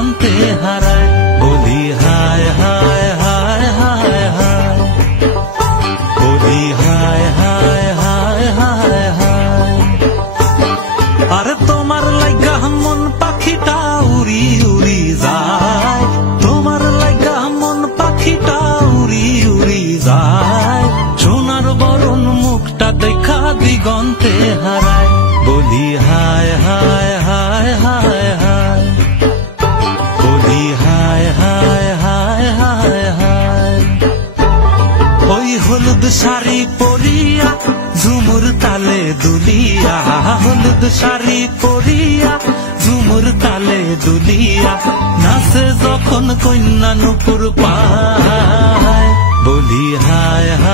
দিগন্তে হারায় বলি হায় হায় হায় হায় হায় বলি হায় হায় হায় হায় হায় আরে তোমার লাইগা মন পাখিটা উড়ি উড়ি যায় তোমার লাইগা মন পাখিটা উড়ি উড়ি যায় সোনার বরণ মুখটা দেখা দিগন্তে হারায় বলি হায় হায় হায় হায় হায় বলি হায় হায় হায় হায় হায় ওই হলুদ শাড়ি পরিয়া ঝুমুর তালে দুলিয়া হলুদ শাড়ি পরিয়া ঝুমুর তালে দুলিয়া নাচে যখন কন্যা নুপুর পায় বলি হায় হায়